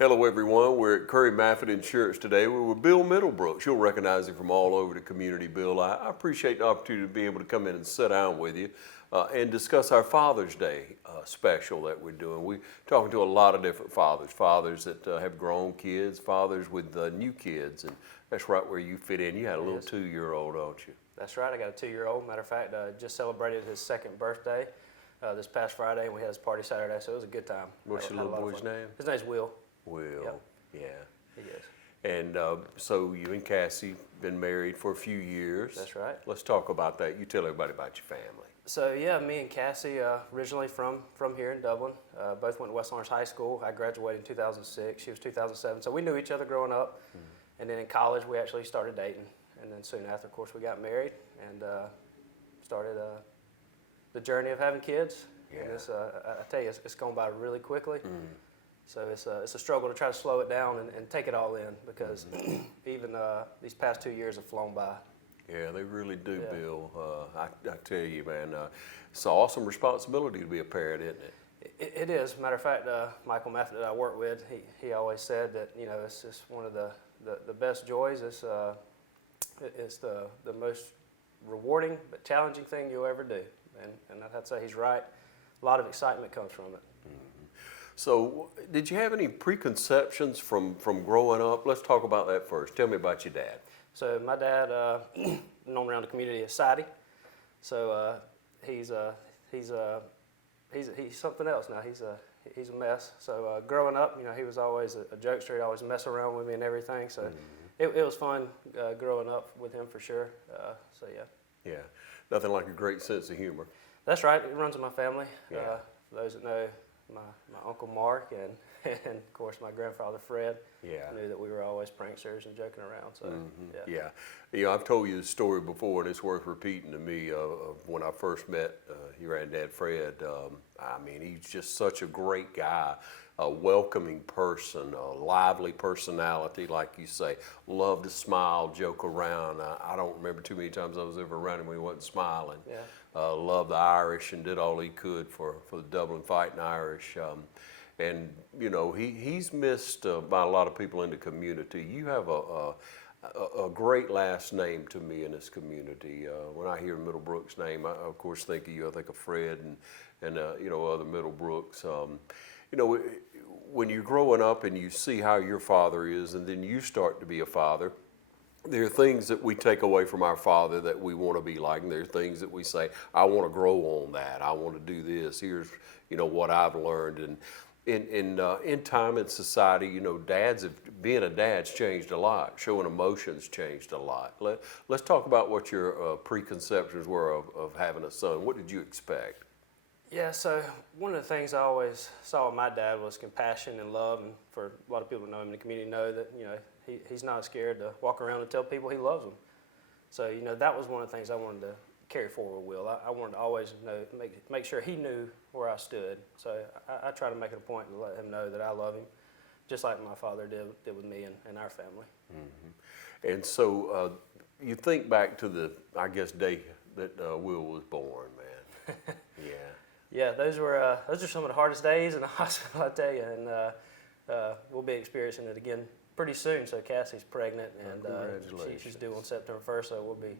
Hello everyone, we're at Curry Maffitt Insurance today. We're with Bill Middlebrooks. You'll recognize him from all over the community, Bill. I appreciate the opportunity to be able to come in and sit down with you and discuss our Father's Day special that we're doing. We're talking to a lot of different fathers that have grown kids, fathers with new kids, and that's right where you fit in. You had a little 2-year-old, don't you? That's right, I got a 2-year-old. Matter of fact, just celebrated his 2nd birthday this past Friday, and we had his party Saturday, so it was a good time. What's your little boy's name? His name's Will. Will, Yep. yeah. He is. And so you and Cassie been married for a few years. That's right. Let's talk about that. You tell everybody about your family. So yeah, me and Cassie, originally from here in Dublin, both went to West Orange High School. I graduated in 2006, she was 2007, so we knew each other growing up. And then in college, we actually started dating. And then soon after, of course, we got married and started the journey of having kids. Yeah. And I tell you, it's gone by really quickly. So it's a struggle to try to slow it down and take it all in because even these past 2 years have flown by. Yeah, they really do, Yeah. Bill. I tell you, man, it's an awesome responsibility to be a parent, isn't it? It is. Matter of fact, Michael Maffitt that I work with, he always said that, you know, it's just one of the best joys. It's the most rewarding but challenging thing you'll ever do. And I'd have to say he's right. A lot of excitement comes from it. So did you have any preconceptions from growing up? Let's talk about that first. Tell me about your dad. So my dad, known around the community as Sadie. So he's something else now. He's a mess. So growing up, you know, he was always a jokester. He'd always mess around with me and everything. So it was fun growing up with him for sure. So yeah. Yeah, nothing like a great sense of humor. That's right. It runs in my family. Yeah. For those that know, my Uncle Mark and of course my grandfather Fred knew that we were always pranksters and joking around. So Yeah, you know, I've told you the story before, and it's worth repeating to me. When I first met your granddad Fred, I mean, he's just such a great guy, a welcoming person, a lively personality, like you say. Loved to smile, joke around. I don't remember too many times I was ever around him when he wasn't smiling. Yeah. Loved the Irish and did all he could for the Dublin Fighting Irish. And you know, he's missed by a lot of people in the community. You have a great last name to me in this community. When I hear Middlebrooks' name, I of course think of you. I think of Fred and you know, other Middlebrooks. You know, when you're growing up and you see how your father is, and then you start to be a father, there are things that we take away from our father that we want to be like, and there are things that we say, I want to grow on that. I want to do this. Here's, you know, what I've learned. And in time in society, you know, being a dad's changed a lot. Showing emotions changed a lot. Let's talk about what your preconceptions were of having a son. What did you expect? Yeah, so one of the things I always saw in my dad was compassion and love, and for a lot of people who know him in the community know that, you know, he's not scared to walk around and tell people he loves them. So, you know, that was one of the things I wanted to carry forward with Will. I wanted to always make sure he knew where I stood. So I try to make it a point to let him know that I love him, just like my father did with me and our family. And so you think back to the, I guess, day that Will was born, man. Yeah. Yeah, those are some of the hardest days in the hospital, I tell you, and we'll be experiencing it again pretty soon. So Cassie's pregnant, and she's due on September 1st, so we'll be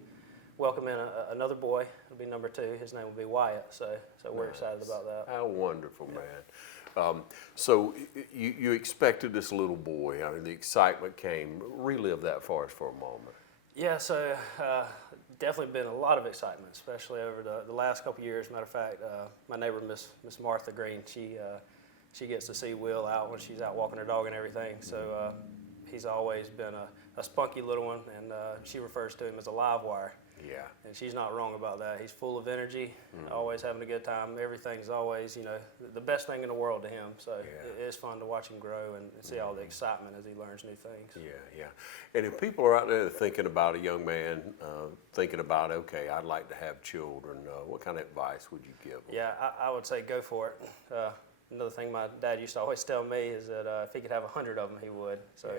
welcoming another boy. It'll be number 2. His name will be Wyatt, so we're excited about that. How wonderful, man. So you expected this little boy. I mean, the excitement came. Relive that for us for a moment. Yeah, so definitely been a lot of excitement, especially over the last couple of years. Matter of fact, my neighbor, Miss Martha Green, she gets to see Will out when she's out walking her dog and everything. So he's always been a spunky little one, and she refers to him as a live wire. Yeah. And she's not wrong about that. He's full of energy, always having a good time. Everything's always, you know, the best thing in the world to him. So it is fun to watch him grow and see all the excitement as he learns new things. Yeah. And if people are out there thinking about a young man, thinking about, okay, I'd like to have children, what kind of advice would you give them? Yeah, I would say go for it. Another thing my dad used to always tell me is that if he could have 100 of them, he would. So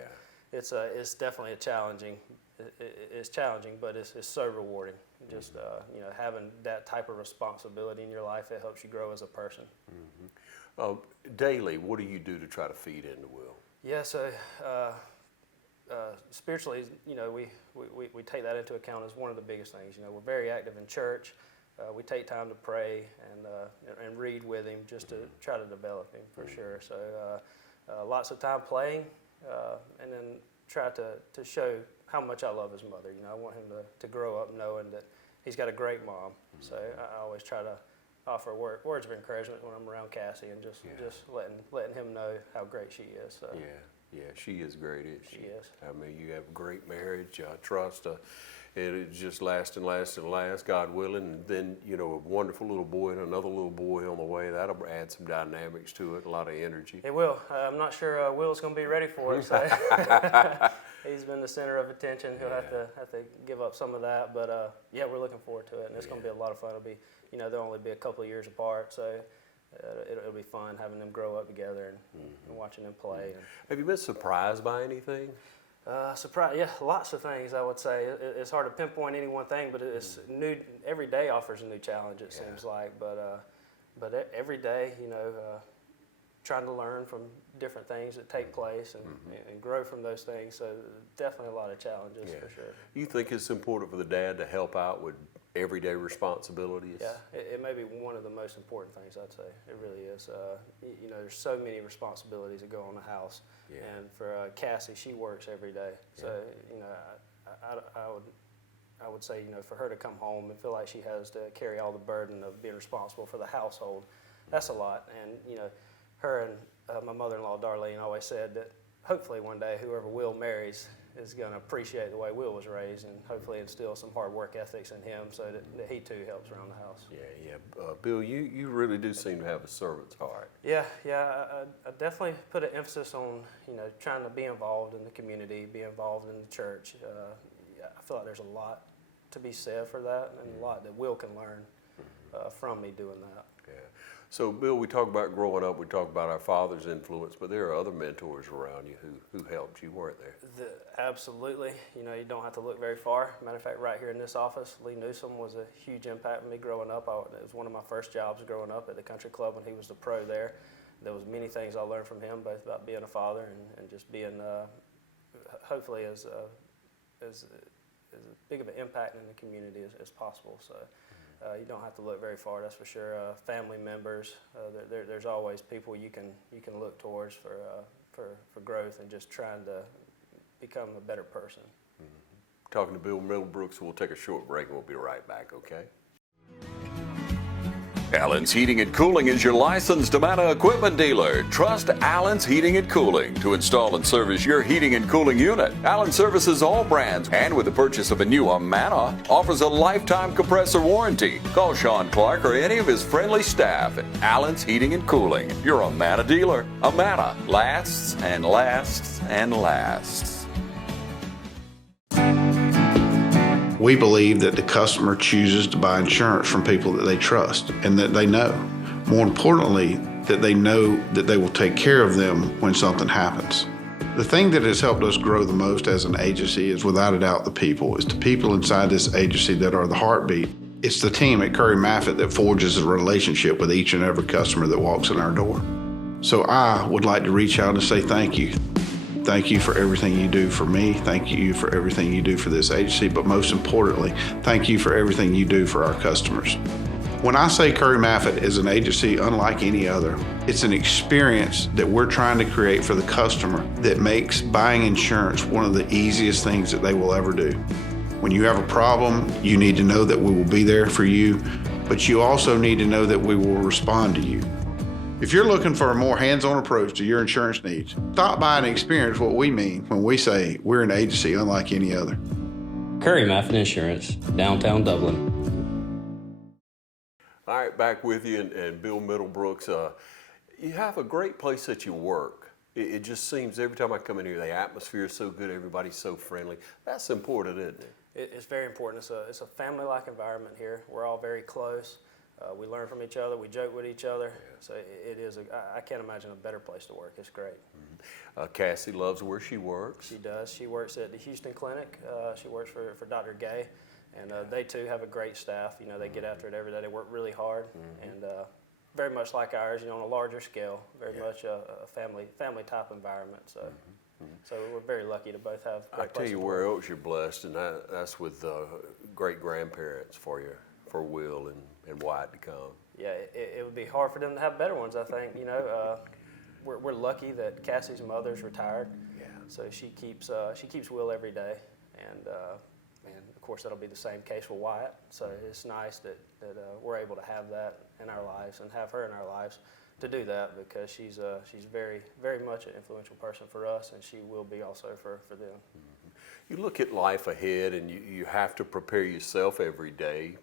it's definitely it's challenging, but it's so rewarding. Just you know, having that type of responsibility in your life, it helps you grow as a person. Daily, what do you do to try to feed into Will? Yeah, so spiritually, you know, we take that into account as one of the biggest things. You know, we're very active in church. We take time to pray and read with him just to try to develop him for sure. So lots of time playing, and then try to show how much I love his mother. You know, I want him to grow up knowing that he's got a great mom. So I always try to offer words of encouragement when I'm around Cassie, and just letting him know how great she is. So. Yeah, she is great, isn't she? She is. I mean, you have a great marriage, trust, and it just lasts and lasts and lasts, God willing. And then, you know, a wonderful little boy and another little boy on the way. That'll add some dynamics to it, a lot of energy. It will. I'm not sure Will's going to be ready for it. So he's been the center of attention. He'll have to give up some of that. But yeah, we're looking forward to it, and it's going to be a lot of fun. It'll be, you know, they'll only be a couple of years apart, so it'll be fun having them grow up together and watching them play. Have you been surprised by anything? Surprise, yeah, lots of things. I would say it's hard to pinpoint any one thing, but it's new. Every day offers a new challenge. It seems like, but every day, you know, trying to learn from different things that take place and grow from those things. So definitely a lot of challenges for sure. You think it's important for the dad to help out with everyday responsibilities? Yeah, it may be one of the most important things, I'd say. It really is. You know, there's so many responsibilities that go on the house. Yeah. And for Cassie, she works every day. So, you know, I would say, you know, for her to come home and feel like she has to carry all the burden of being responsible for the household, that's a lot. And, you know, her and my mother-in-law, Darlene, always said that hopefully one day whoever Will marries is going to appreciate the way Will was raised and hopefully instill some hard work ethics in him so that he too helps around the house. Yeah. Bill, you really do seem to have a servant's heart. Yeah. I definitely put an emphasis on, you know, trying to be involved in the community, be involved in the church. I feel like there's a lot to be said for that, and a lot that Will can learn from me doing that. Yeah. So, Bill, we talk about growing up, we talk about our father's influence, but there are other mentors around you who helped you, weren't there? Absolutely. You know, you don't have to look very far. Matter of fact, right here in this office, Newsome was a huge impact on me growing up. It was one of my first jobs growing up at the country club when he was the pro there. There was many things I learned from him, both about being a father and just being, hopefully, as big of an impact in the community as possible. So. You don't have to look very far, that's for sure. Family members, there's always people you can look towards for growth and just trying to become a better person. Talking to Bill Middlebrooks, we'll take a short break and we'll be right back, okay? Allen's Heating and Cooling is your licensed Amana equipment dealer. Trust Allen's Heating and Cooling to install and service your heating and cooling unit. Allen services all brands, and with the purchase of a new Amana, offers a lifetime compressor warranty. Call Sean Clark or any of his friendly staff at Allen's Heating and Cooling, your Amana dealer. Amana lasts and lasts and lasts. We believe that the customer chooses to buy insurance from people that they trust and that they know. More importantly, that they know that they will take care of them when something happens. The thing that has helped us grow the most as an agency is without a doubt the people. It's the people inside this agency that are the heartbeat. It's the team at Curry Maffitt that forges a relationship with each and every customer that walks in our door. So I would like to reach out and say thank you. Thank you for everything you do for me. Thank you for everything you do for this agency. But most importantly, thank you for everything you do for our customers. When I say Curry Maffitt is an agency unlike any other, it's an experience that we're trying to create for the customer that makes buying insurance one of the easiest things that they will ever do. When you have a problem, you need to know that we will be there for you, but you also need to know that we will respond to you. If you're looking for a more hands-on approach to your insurance needs, stop by and experience what we mean when we say we're an agency unlike any other. Curry Maffitt Insurance, downtown Dublin. All right, back with you, and Bill Middlebrooks. You have a great place that you work. It just seems every time I come in here, the atmosphere is so good, everybody's so friendly. That's important, isn't it? It's very important. It's a family-like environment here. We're all very close. We learn from each other. We joke with each other. So it is. I can't imagine a better place to work. It's great. Cassie loves where she works. She does. She works at the Houston Clinic. She works for Dr. Gay, and they too have a great staff. You know, they get after it every day. They work really hard, and very much like ours, on a larger scale, very much a family type environment. So, so we're very lucky to both have. I tell you where else you're blessed, and that's with great grandparents for you, for Will and Wyatt to come. Yeah, it would be hard for them to have better ones, I think. We're lucky that Cassie's mother's retired. Yeah. So she keeps Will every day, and of course that'll be the same case with Wyatt. So it's nice that we're able to have that in our lives and have her in our lives to do that, because she's very, very much an influential person for us, and she will be also for them. You look at life ahead, and you have to prepare yourself every day,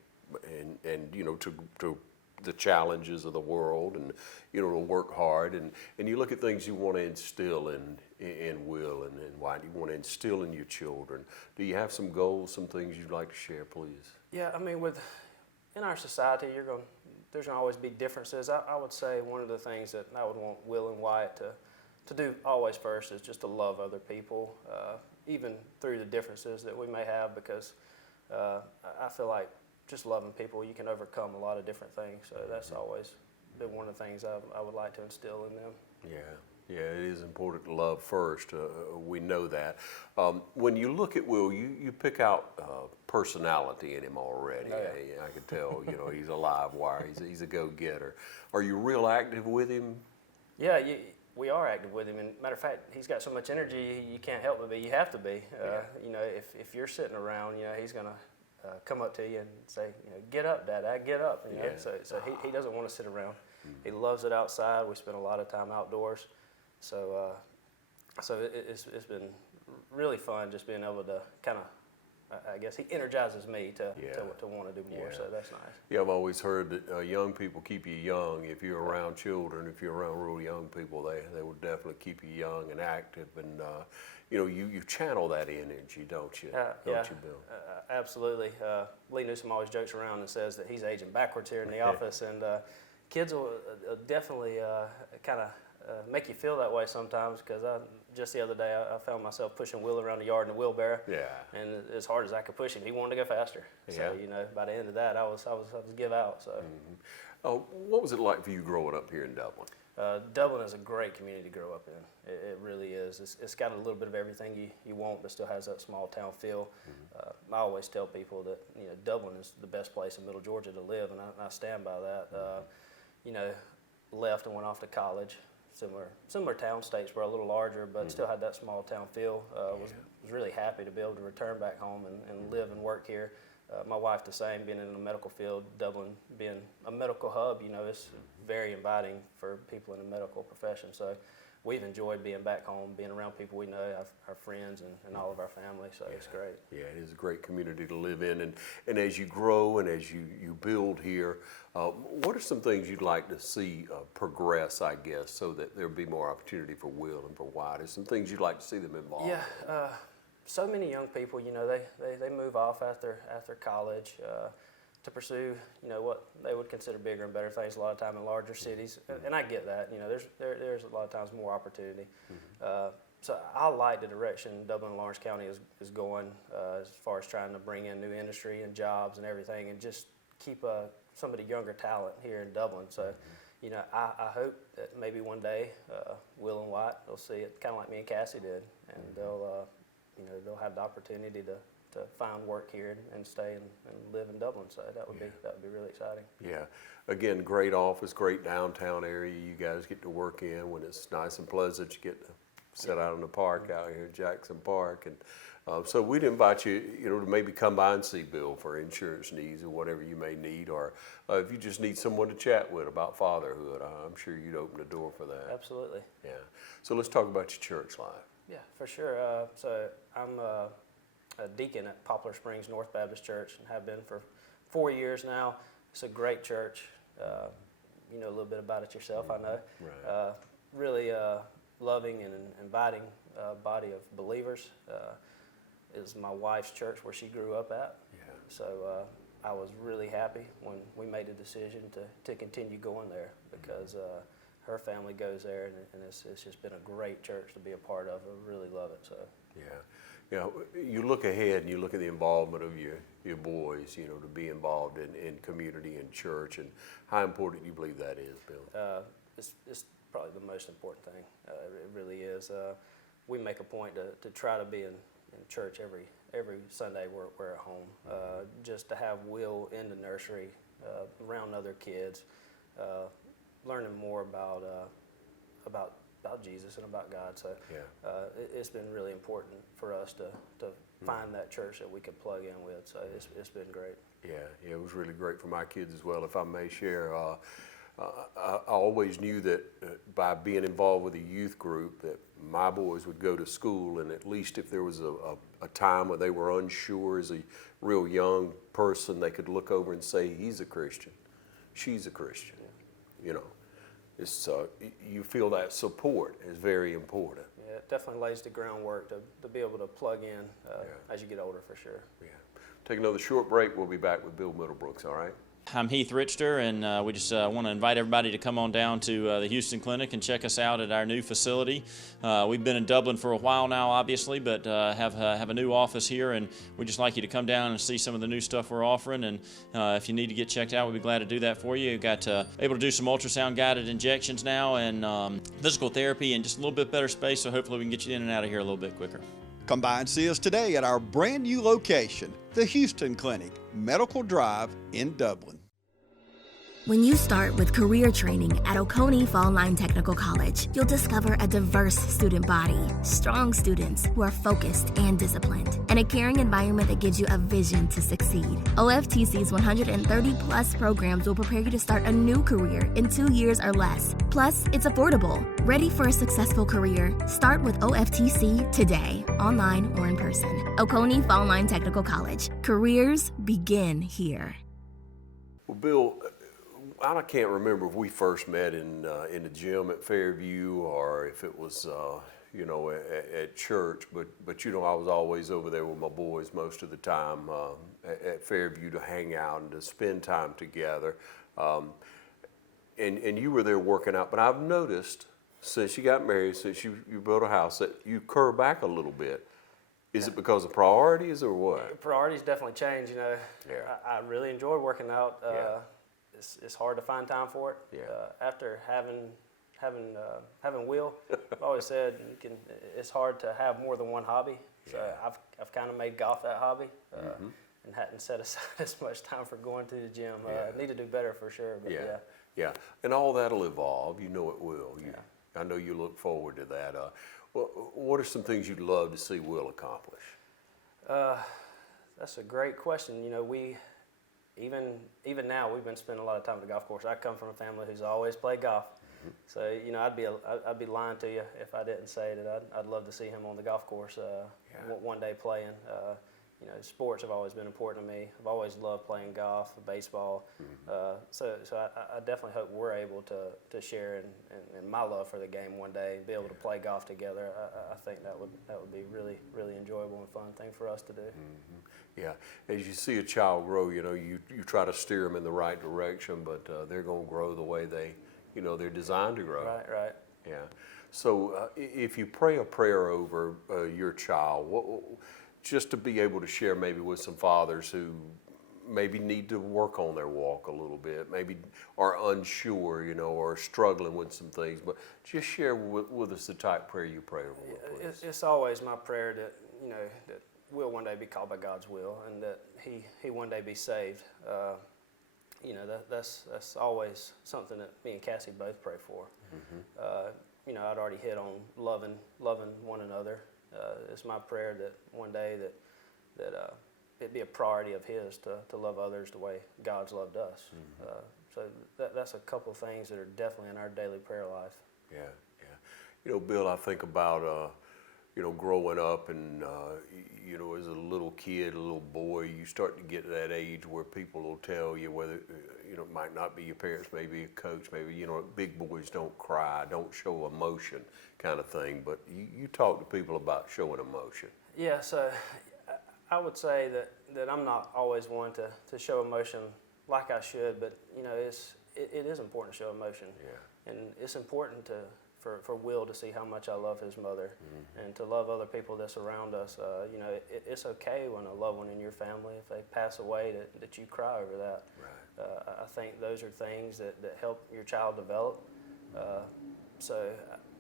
and to the challenges of the world, and to work hard, and you look at things you want to instill in Will and Wyatt, you want to instill in your children. Do you have some goals, some things you'd like to share, please? Yeah, I mean, in our society, there's gonna always be differences. I would say one of the things that I would want Will and Wyatt to do always first is just to love other people, even through the differences that we may have, because I feel like just loving people, you can overcome a lot of different things. So that's always been one of the things I would like to instill in them. Yeah, it is important to love first. We know that. When you look at Will, you pick out personality in him already. Oh, yeah. I can tell. He's a live wire. He's a go-getter. Are you real active with him? Yeah, we are active with him. And matter of fact, he's got so much energy, you can't help but be. You have to be. If you're sitting around, he's gonna come up to you and say, "Get up, Dad, get up." So he doesn't want to sit around. He loves it outside. We spend a lot of time outdoors. So it's been really fun just being able to kind of, I guess he energizes me to want to do more. Yeah. So that's nice. Yeah, I've always heard that young people keep you young. If you're around children, if you're around real young people, they will definitely keep you young and active. And you channel that energy, don't you? Don't you, Bill? Absolutely. Lee Newsome always jokes around and says that he's aging backwards here in the office, and kids will definitely kind of make you feel that way sometimes, because just the other day I found myself pushing Will around the yard in a wheelbarrow. Yeah. And as hard as I could push him, he wanted to go faster. Yeah. So by the end of that, I was give out. So. What was it like for you growing up here in Dublin? Dublin is a great community to grow up in. It really is. It's got a little bit of everything you want, but still has that small town feel. I always tell people that Dublin is the best place in Middle Georgia to live, and I stand by that. Left and went off to college. Similar town, states were a little larger, but still had that small town feel. Was really happy to be able to return back home and live and work here. My wife the same, being in the medical field. Dublin being a medical hub, it's very inviting for people in the medical profession. So we've enjoyed being back home, being around people we know, our friends and all of our family. So it's great. Yeah, it is a great community to live in. And as you grow and as you build here, what are some things you'd like to see progress, I guess, so that there'll be more opportunity for Will and for Wyatt? There's some things you'd like to see them involved in? So many young people, they move off after college to pursue, what they would consider bigger and better things a lot of time in larger cities. And I get that, there's a lot of times more opportunity. So I like the direction Dublin and Lawrence County is going as far as trying to bring in new industry and jobs and everything, and just keep some of the younger talent here in Dublin. So, I hope that maybe one day Will and Wyatt will see it kind of like me and Cassie did, and they'll have the opportunity to find work here and stay and live in Dublin. So that would be really exciting. Yeah. Again, great office, great downtown area you guys get to work in when it's nice and pleasant. You get to sit out in the park out here at Jackson Park. And so we'd invite you, to maybe come by and see Bill for insurance needs or whatever you may need, or if you just need someone to chat with about fatherhood, I'm sure you'd open the door for that. Absolutely. Yeah. So let's talk about your church life. Yeah, for sure. So I'm a deacon at Poplar Springs North Baptist Church and have been for 4 years now. It's a great church. You know a little bit about it yourself, I know. Right. Really loving and inviting body of believers. It was my wife's church where she grew up at. Yeah. So I was really happy when we made a decision to continue going there, because her family goes there, and it's just been a great church to be a part of. I really love it. So. Yeah. You know, you look ahead and you look at the involvement of your boys, you know, to be involved in community and church, and how important do you believe that is, Bill? It's probably the most important thing. It really is. We make a point to try to be in church every Sunday we're at home, just to have Will in the nursery, around other kids, learning more about Jesus and about God. So it's been really important for us to find that church that we could plug in with. So it's been great. Yeah, it was really great for my kids as well. If I may share, I always knew that by being involved with a youth group that my boys would go to school, and at least if there was a time where they were unsure as a real young person, they could look over and say, he's a Christian, she's a Christian. You know, it's, you feel that support is very important. Yeah, it definitely lays the groundwork to be able to plug in as you get older, for sure. Yeah. Take another short break. We'll be back with Bill Middlebrooks, all right? I'm Heath Richter, and we just want to invite everybody to come on down to the Houston Clinic and check us out at our new facility. We've been in Dublin for a while now, obviously, but have a new office here, and we'd just like you to come down and see some of the new stuff we're offering. And if you need to get checked out, we'd be glad to do that for you. We've got able to do some ultrasound-guided injections now, and physical therapy, and just a little bit better space, so hopefully we can get you in and out of here a little bit quicker. Come by and see us today at our brand new location, the Houston Clinic, Medical Drive in Dublin. When you start with career training at Oconee Fall Line Technical College, you'll discover a diverse student body, strong students who are focused and disciplined, and a caring environment that gives you a vision to succeed. OFTC's 130-plus programs will prepare you to start a new career in 2 years or less. Plus, it's affordable. Ready for a successful career? Start with OFTC today, online or in person. Oconee Fall Line Technical College. Careers begin here. Well, Bill, I can't remember if we first met in the gym at Fairview or if it was you know, at church, but you know, I was always over there with my boys most of the time at Fairview to hang out and to spend time together. And you were there working out, but I've noticed since you got married, since you built a house, that you curve back a little bit. Is it because of priorities or what? Priorities definitely change. You know, I really enjoy working out. It's hard to find time for it. After having Will, I've always said it's hard to have more than one hobby. So I've kind of made golf that hobby, and hadn't set aside as much time for going to the gym. Need to do better for sure. But yeah, and all that'll evolve. You know it will. I know you look forward to that. What are some things you'd love to see Will accomplish? That's a great question. You know, we even now we've been spending a lot of time at the golf course. I come from a family who's always played golf, so you know I'd be lying to you if I didn't say that I'd love to see him on the golf course one day playing. You know, sports have always been important to me. I've always loved playing golf, baseball. So I definitely hope we're able to share in my love for the game one day and be able to play golf together. I think that would be really, really enjoyable and fun thing for us to do. Yeah, as you see a child grow, you know, you try to steer them in the right direction, but they're going to grow the way they're designed to grow. Right. Yeah. So if you pray a prayer over your child, just to be able to share maybe with some fathers who maybe need to work on their walk a little bit, maybe are unsure, you know, or struggling with some things, but just share with us the type prayer you pray over, please. It's always my prayer that, you know, that we'll one day be called by God's will and that he one day be saved. You know, that's always something that me and Cassie both pray for. You know, I'd already hit on loving one another. It's my prayer that one day that it'd be a priority of his to love others the way God's loved us. So that's a couple of things that are definitely in our daily prayer life. Yeah. You know, Bill, I think about, you know, growing up and, you know, as a little kid, a little boy, you start to get to that age where people will tell you whether, you know, it might not be your parents, maybe a coach, maybe, you know, big boys don't cry, don't show emotion kind of thing. But you talk to people about showing emotion. Yeah, so I would say that I'm not always one to show emotion like I should, but, you know, it is important to show emotion. Yeah. And it's important for Will to see how much I love his mother, and to love other people that surround us. You know, it's okay when a loved one in your family, if they pass away, that you cry over that. Right. I think those are things that help your child develop.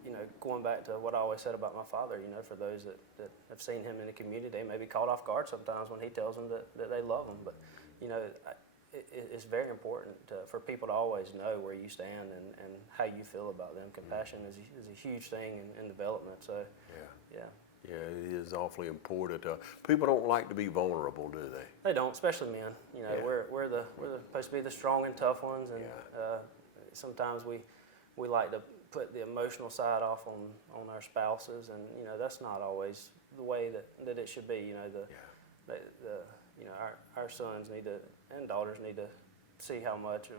You know, going back to what I always said about my father, you know, for those that have seen him in the community, they may be caught off guard sometimes when he tells them that they love him. But, you know, it's very important for people to always know where you stand and how you feel about them. Compassion is a huge thing in development. So, yeah. Yeah, it is awfully important. People don't like to be vulnerable, do they? They don't, especially men. You know, Yeah. we're supposed to be the strong and tough ones, and sometimes we like to put the emotional side off on our spouses, and you know that's not always the way that it should be. You know, you know our sons need to and daughters need to see how much of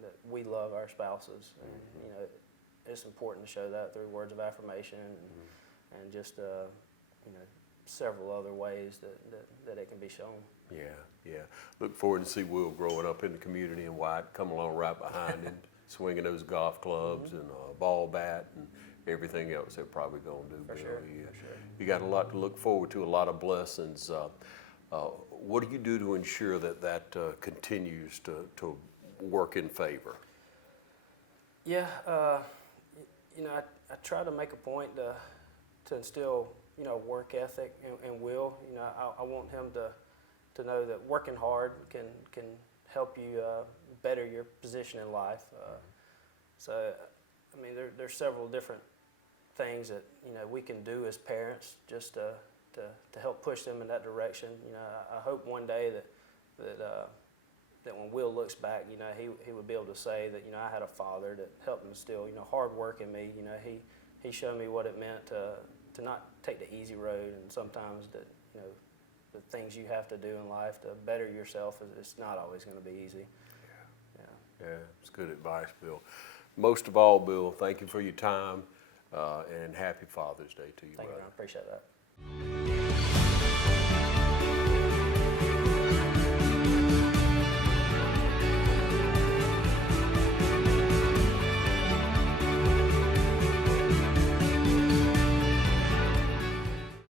that we love our spouses, and you know it's important to show that through words of affirmation and just you know several other ways that it can be shown. Yeah. Look forward to see Will growing up in the community, and Wyatt come along right behind him, swinging those golf clubs and a ball bat and everything else they're probably going to do. For Bill. sure. You got a lot to look forward to, a lot of blessings. What do you do to ensure that continues to work in favor? Yeah, you know, I try to make a point to instill, you know, work ethic and will. You know, I want him to know that working hard can help you better your position in life. So, I mean, there's several different things that, you know, we can do as parents just to help push them in that direction. You know, I hope one day that when Will looks back, you know, he would be able to say that, you know, I had a father that helped instill, you know, hard work in me. You know, he showed me what it meant to not take the easy road, and sometimes that, you know, the things you have to do in life to better yourself, it's not always going to be easy. Yeah, it's good advice, Bill. Most of all, Bill, thank you for your time, and happy Father's Day to you, Thank you, brother. Ron. Appreciate that.